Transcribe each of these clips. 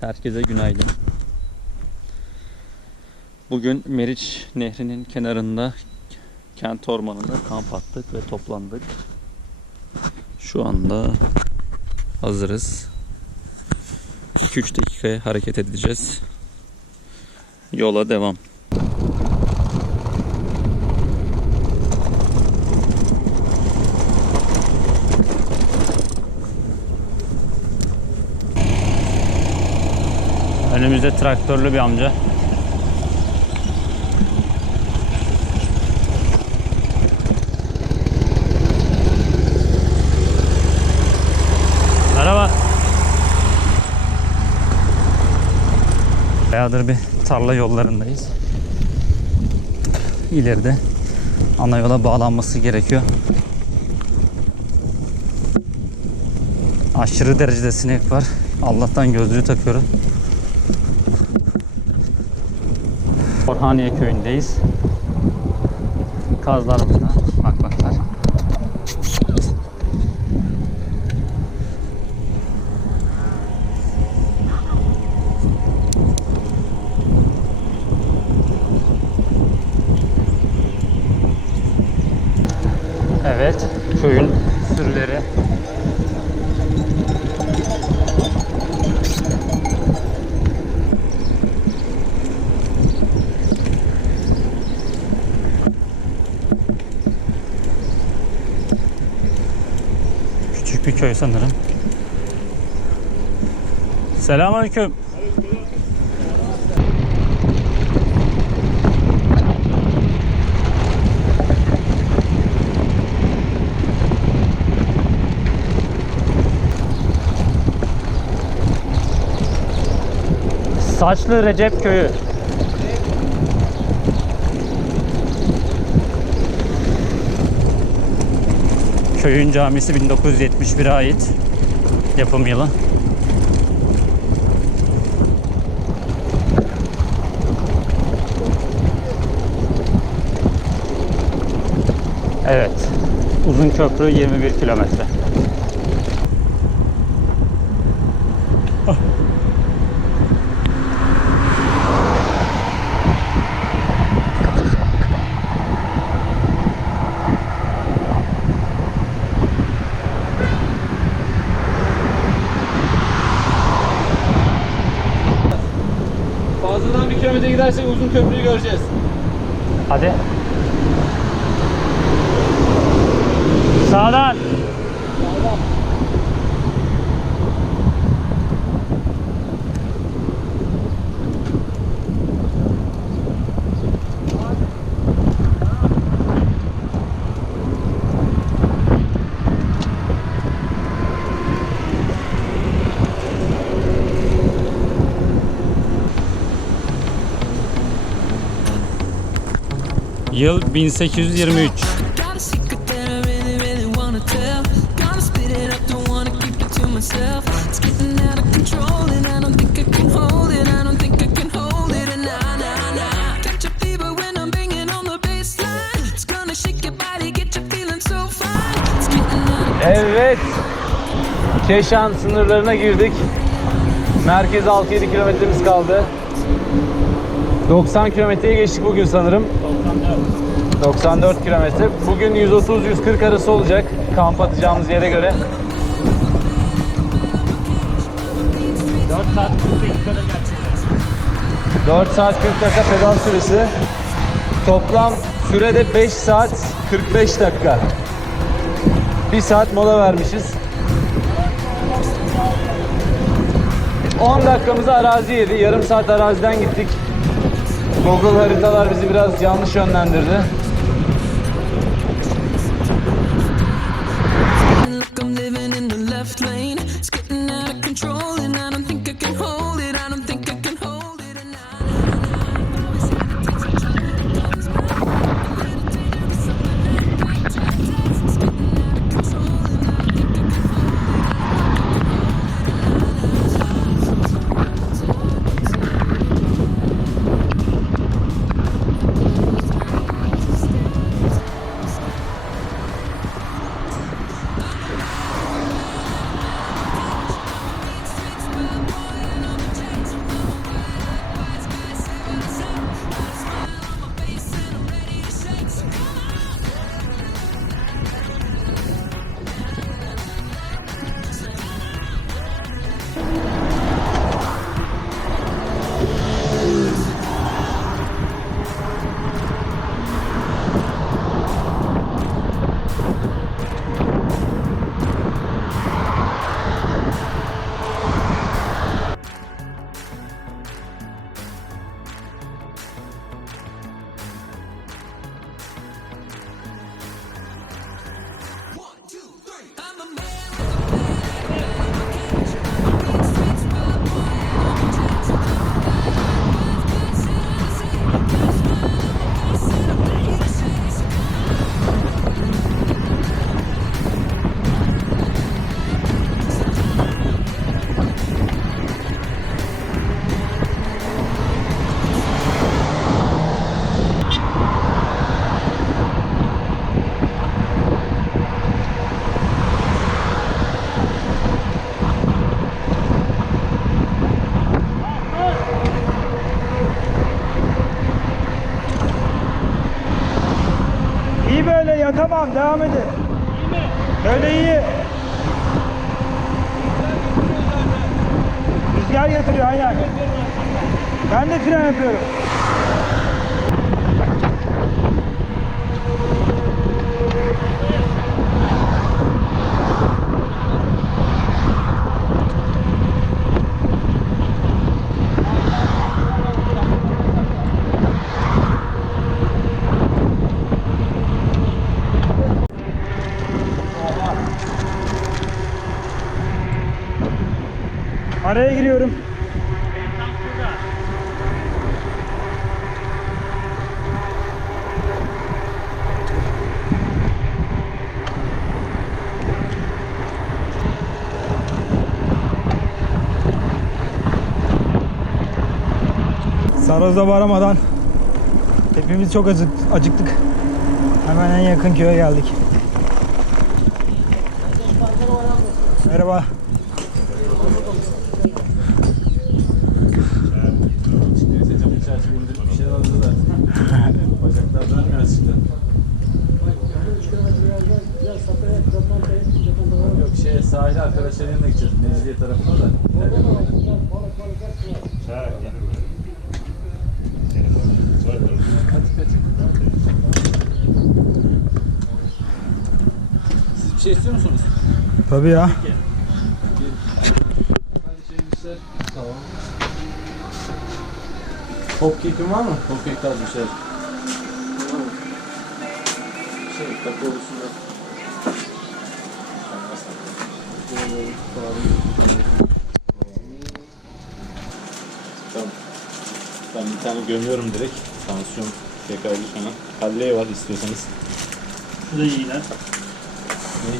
Herkese günaydın. Bugün Meriç Nehri'nin kenarında kent ormanında kamp attık ve toplandık. Şu anda hazırız. 2-3 dakikaya hareket edeceğiz. Yola devam. Önümüzde traktörlü bir amca. Merhaba. Bayağıdır bir tarla yollarındayız. İleride ana yola bağlanması gerekiyor. Aşırı derecede sinek var. Allah'tan gözlüğü takıyorum. Orhaniye köyündeyiz. Kazlar burada. Bak bak bak. Evet, köyün sürüleri. Küçük bir köy sanırım. Selamünaleyküm. Saçlı Recep Köyü. Köyün camisi 1971'e ait. Yapım yılı. Evet. Uzun köprü 21 kilometre. Fazladan bir kilometre gidersek uzun köprüyü göreceğiz. Hadi. Sağdan. Out of Evet. Keşan sınırlarına girdik. Merkez 6-7 kilometremiz kaldı. 90 kilometreyi geçtik bugün sanırım. 94 kilometre. Bugün 130-140 arası olacak kamp atacağımız yere göre. 4 saat 40 dakikada 4 saat 40 dakika pedal süresi. Toplam sürede 5 saat 45 dakika. 1 saat mola vermişiz. 10 dakikamızı arazi yedi. Yarım saat araziden gittik. Google haritalar bizi biraz yanlış yönlendirdi. Ya tamam devam edin. Böyle iyi. Rüzgar getiriyor aynen. Ben de fren yapıyorum. Araya giriyorum. Saroz'a varamadan hepimiz çok acık, acıktık. Hemen en yakın köye geldik. Merhaba. İndirip bir. Yok şey sahile arkadaşların yanına gideceğiz. Tarafına da. Kaçın. Siz bir şey istiyor musunuz? Tabii ya şey işler. Tamam. Hop kekin var mı? Hop kek tarzı bir şey. Şey, kapı oluşunda. Tamam. Ben bir tane gömüyorum direkt. Tansiyon tekrarlı sana. Halley var istiyorsanız. Bu da iyiler. Ne?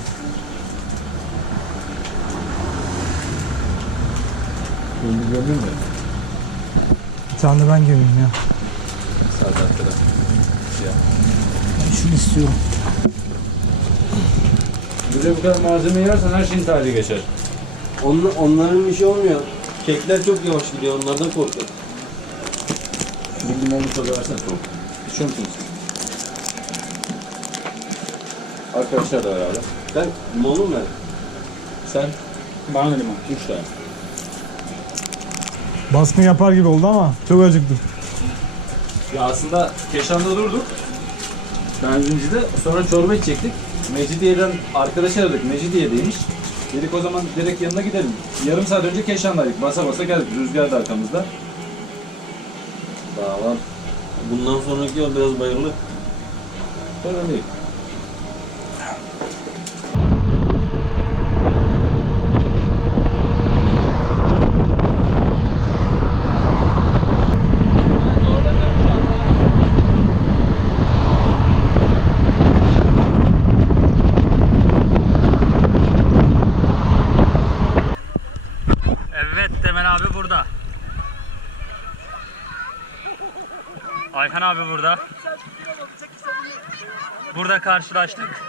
Şimdi gördün mü? Tane de ben gömeyim ya. Sağ arkada. Ya. Şunu istiyorum. De bu kadar malzeme yersen her şeyin tarihi geçer. Onlar, onların bir şey olmuyor. Kekler çok yavaş gidiyor. Onlardan korkuyorum. Bir limonlu tadı versene soğuk. İçiyor musunuz? Arkadaşlar da beraber. Ben limonlu mu ver? Sen Bana limon. üç tane. Baskın yapar gibi oldu ama çok acıktım. Ya aslında Keşan'da durduk. Benzincide sonra çorba içecektik. Mecidiye'den arkadaş aradık. Mecidiye'deymiş. Dedik o zaman direkt yanına gidelim. Yarım saat önce Keşan'daydık. Basa basa geldik. Rüzgar da arkamızda. Daha var. Bundan sonraki yol biraz bayırlı. Sorun değil. Evet Temel abi burada. Ayhan abi burada. Burada karşılaştık.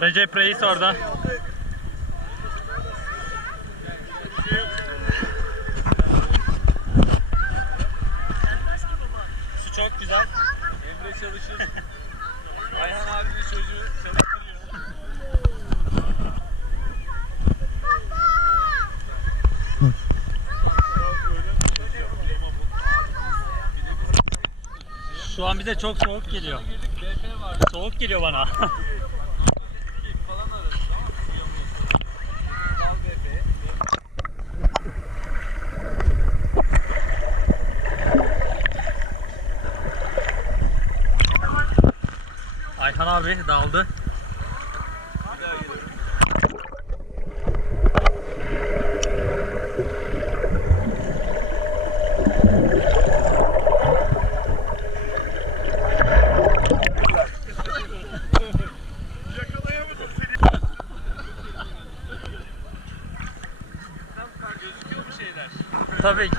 Recep Reis orada. Su çok güzel. Emre çalışır. Bize çok soğuk geliyor. Soğuk geliyor bana. Ayhan abi daldı. Tabii ki.